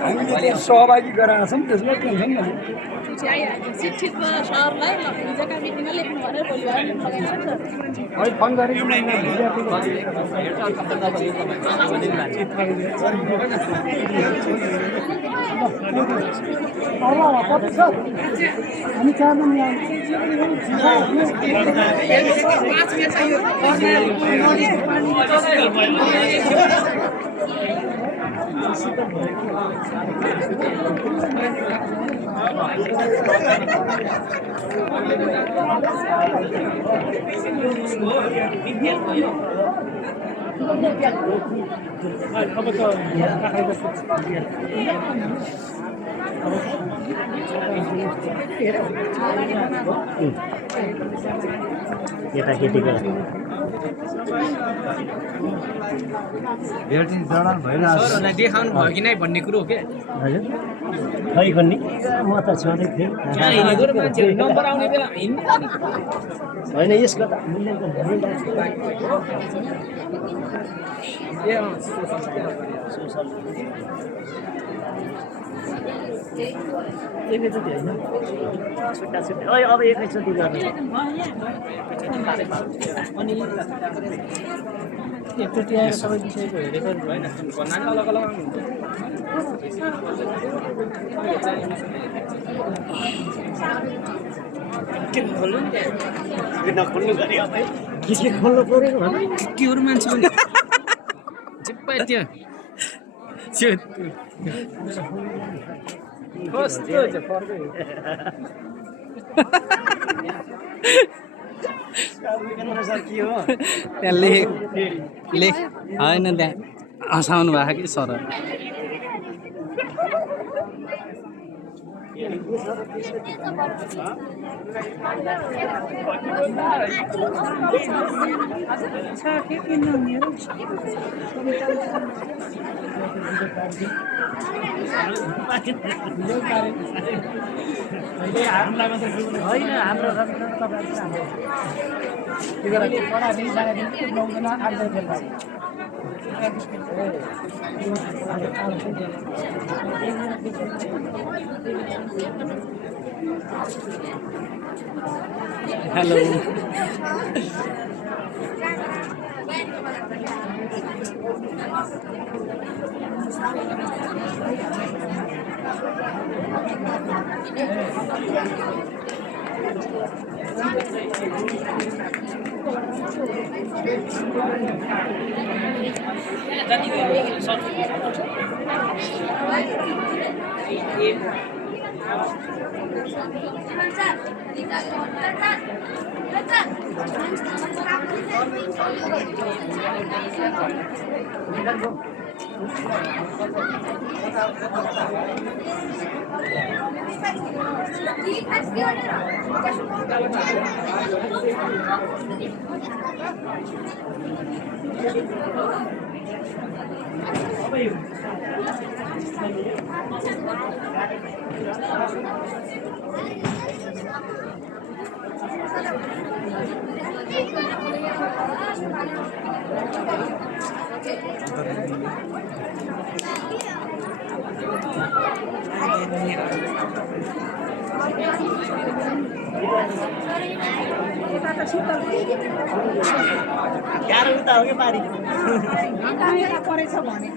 हामीले सहभागी गराएका छौँ त्यसमा टेन्सन नलिनु शिक्षित सरलाई हिजोका मिटिङमा लेख्नु भनेर भोलि है फोन गरेको हामी चारजना देखाउनु भयो कि नै भन्ने कुरो हो के खै खन्नी म त छँदै थिएँ नम्बर आउने बेला होइन यसको त मूल्याङ्कन एकैचोटि होइन छुट्टा छुट्टै अब एकैचोटि गर्ने अनि एकचोटि आएर सबै विषयको हेरेको भएन अलग अलग के खोल्नु नखोल्नु गरे अब के खोल्नु पऱ्यो भने के अरू मान्छे पनि चिप्पा त्यो कस्तो छ फर्कै त्यहाँ लेख होइन त्यहाँ हँसाउनु भएको कि सर होइन हाम्रो हेलो गाह्रो त हो कि पारी परेछ भने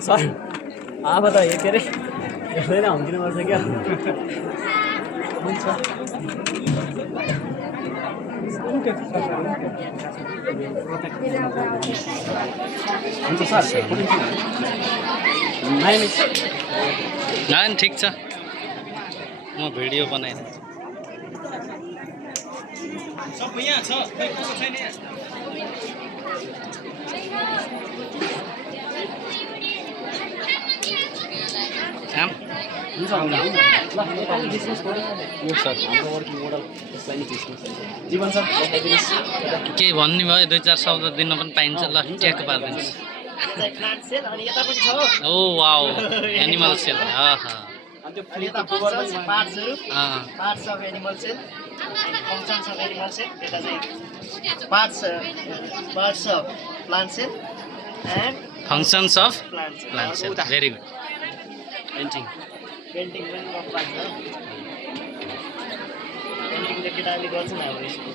सर अब त के अरे यसलाई हुन्किनुपर्छ क्या हुन्छ होइन ठिक छ म भिडियो बनाइरहेको छु सब यहाँ छ खै कसो छैन यहाँ हुन्छ ल नेपाली बिजनेस यो सर हाम्रो वर्किङ मोडल यसलाई नि बिजनेस जीवन सर देखाइदिनुहोस् के भन्ने भयो 2-4 शब्द दिन पनि पाइन्छ ल ट्याक पार्दिनुहोस् प्लान्ट सेल अनि यता पनि छ ओ वाओ एनिमल सेल आहा अनि त्यो यता फङ्सन्स पार्ट्सहरु parts of animal cell functions of animal cell यता चाहिँ parts of plant cell and functions of plant plant cell very good painting painting पनि गर्छ पेन्टिङ त केटाले गर्छ नि हाम्रो स्कुल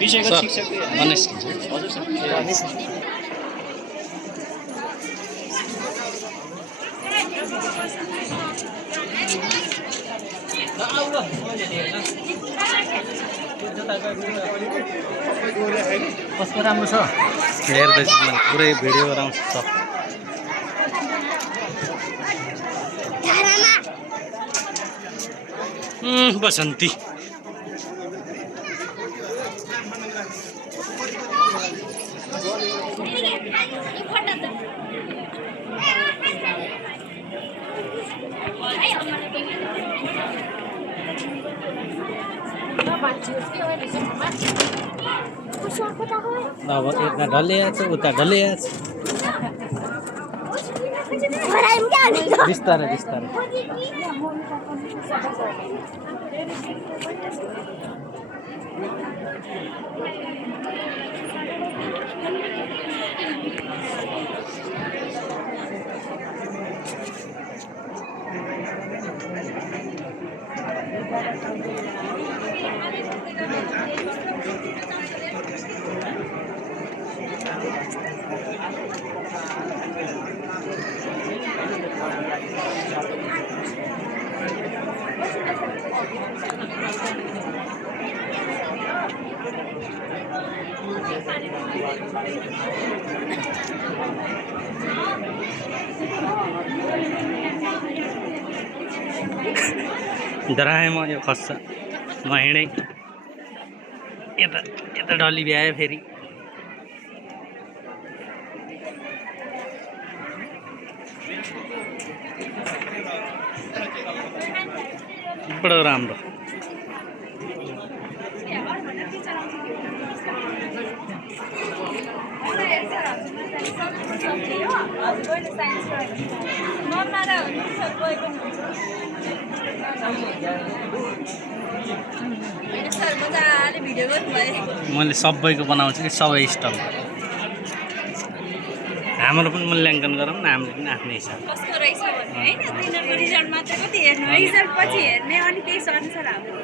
विषयको शिक्षक गणेश हजुर सर कस्तो राम्रो छ हेर्दैछु म पुरै भिडियो गराउँछु त बसन्ती अब यता ढलिया छ उता ढलिया छ बिस्तारै बिस्तारै डराएँ म यो खस्छ म हिँडेँ यता यता ढली भ्यायो फेरि बडो राम्रो मैले सबैको बनाउँछु कि सबै स्टल हाम्रो पनि मूल्याङ्कन गरौँ न हामीले पनि आफ्नै हिसाब कसको रहेछ भन्ने हैन तिनीहरुको रिजल्ट मात्र कति हेर्नु रिजल्ट पछि हेर्ने अनि त्यस अनुसार हाम्रो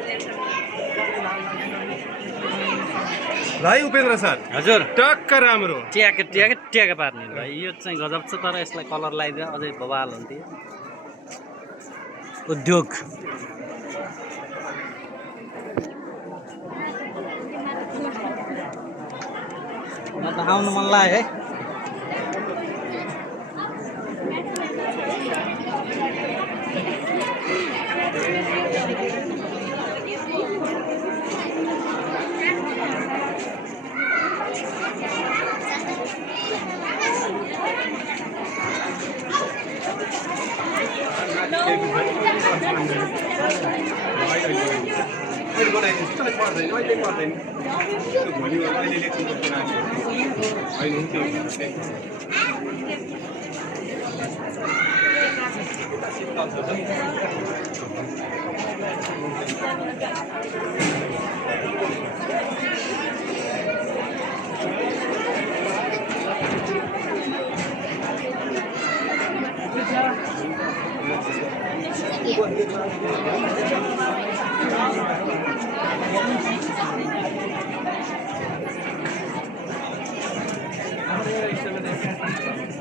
भाइ उपेन्द्र सर हजुर टक्क राम्रो ट्याक ट्याक ट्याक पार्ने भाइ यो चाहिँ गजब छ तर यसलाई कलर लगाइदिए अझै बवाल हुन्थ्यो उद्योग म त आउनु मन लाग्यो है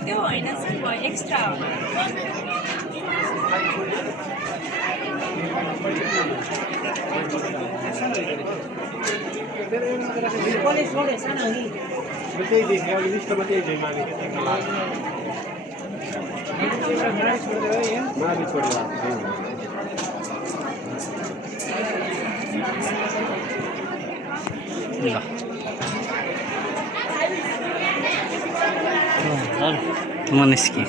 त्यो हैन सर एक्स्ट्रा हो कलेज छोडे सानो त्यही देखेँ अब लिस्टमा त्यही थियो मावि मावि छोडेर म निस्केँ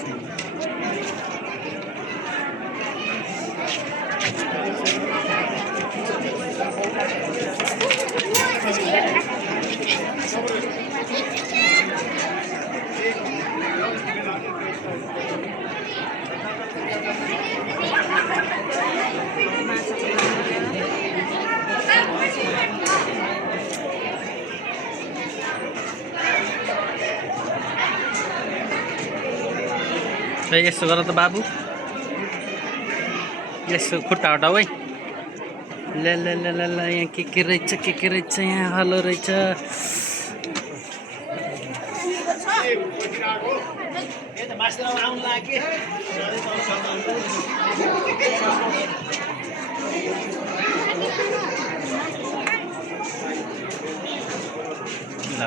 यसो गर त बाबु यसो खुट्टा हटाऊ है ल ल ल ल ल यहाँ के रहेछ यहाँ हलो रहेछ ल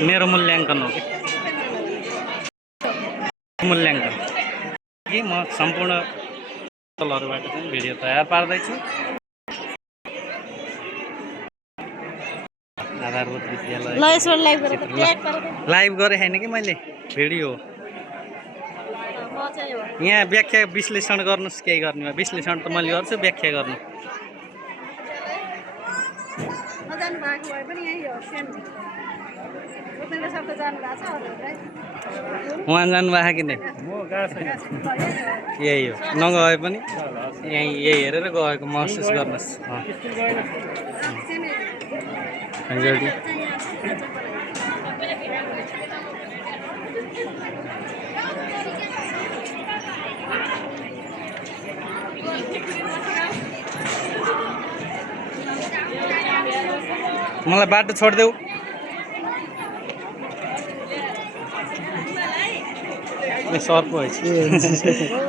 मेरो मूल्याङ्कन हो कि मूल्याङ्कन कि म सम्पूर्ण तलहरूबाट चाहिँ भिडियो तयार पार्दैछु आधारभूत विद्यालय लाइभ गरेँ छैन कि मैले भिडियो यहाँ व्याख्या विश्लेषण गर्नुहोस् केही गर्ने विश्लेषण त मैले गर्छु व्याख्या गर्नु उहाँ जानुभएको कि नै यही हो नगए पनि यही हेरेर गएको महसुस गर्नुहोस् मलाई बाटो छोडिदेऊ सर्प भएछ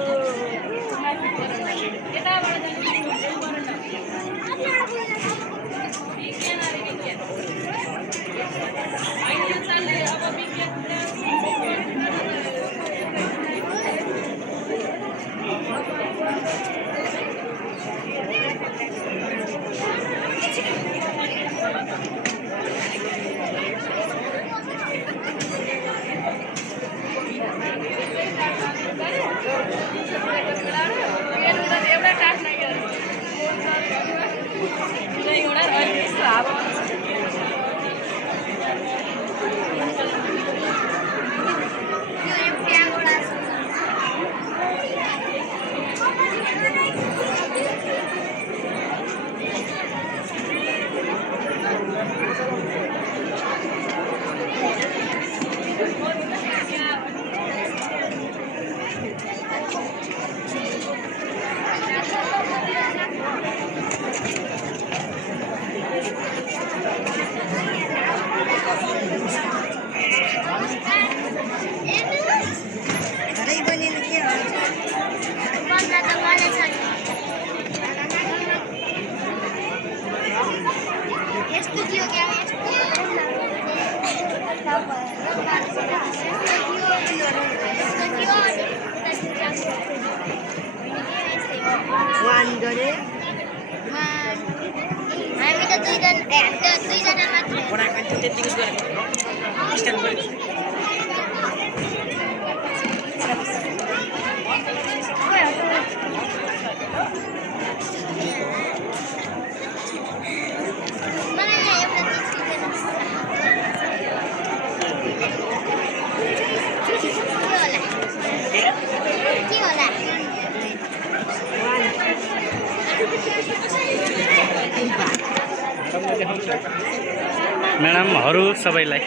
म्याडमहरू सबैलाई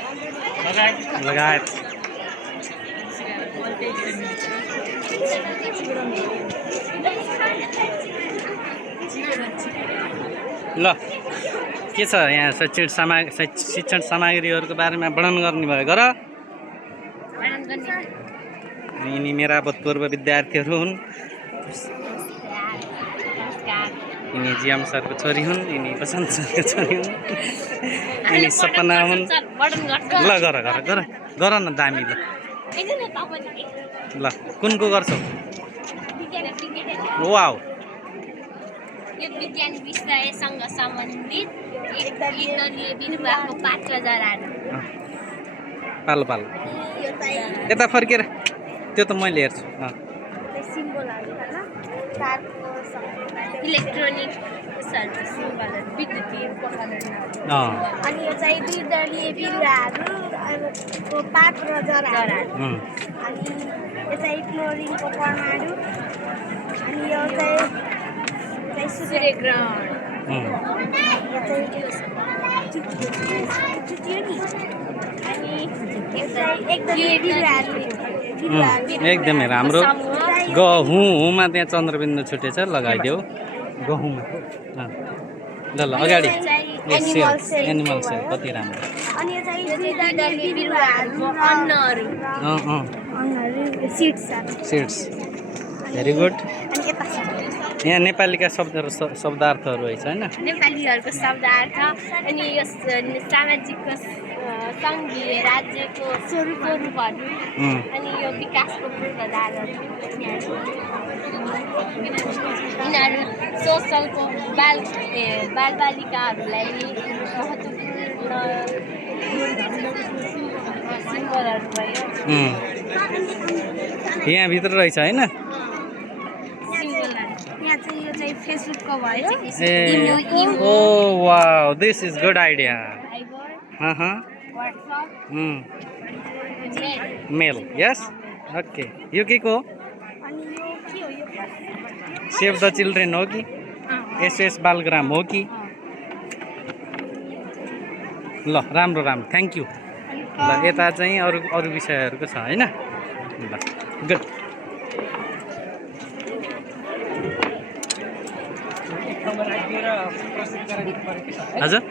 लगायत ल के छ यहाँ शिक्षण सामग्रीहरूको बारेमा वर्णन गर्ने भयो गर। यिनी मेरा भूतपूर्व विद्यार्थीहरू हुन्। यिनी जिएम सरको छोरी हुन्, यिनी बसन्त सरको छोरी हुन्, यिनी सपना हुन्। ल गर गर गर गर न दामी। ल कुनको गर्छौ? वाउ यो विज्ञान विषयसँग सम्बन्धित एकदलीय बिरुवाको पात्र जराहरू। पालो पालो यता फर्केर त्यो त मैले हेर्छु। सिम्बलहरू होइन, तारको इलेक्ट्रोनिक सिम्बलहरू, विद्युतीय उपकरणहरू। अनि यो चाहिँ द्विदलीय बिरुवाहरूको पात्र जराहरू। अनि यो चाहिँ क्लोरिनको परमाणु। अनि यो चाहिँ सूर्यग्रहण। एकदमै राम्रो। गहुँमा त्यहाँ चन्द्रबिन्दु छुटेछ, लगाइदेऊ गहुँमा। ल ल अगाडि एनिमल सेल कति राम्रो। Seeds very good. यहाँ नेपालीका शब्दार्थहरू है छैन? नेपालीहरूको शब्दार्थ। अनि यो सामाजिक सङ्घीय राज्यको स्वरूपको रूपहरू। अनि यो विकासको पूर्वाधारहरू। यिनीहरू सोसलको बालबालिकाहरूलाई महत्त्वपूर्ण सिम्बलहरू भयो। यहाँभित्र रहेछ होइन? फेसबुकको भयो। Oh wow this is good idea. मेल यस ओके। यो के को? सेभ द चिल्ड्रेन हो कि एसएस बालग्राम हो कि? ल राम्रो राम्रो थ्याङ्क यू। ल यता चाहिँ अरू विषयहरूको छ होइन? ल गुड। हजुर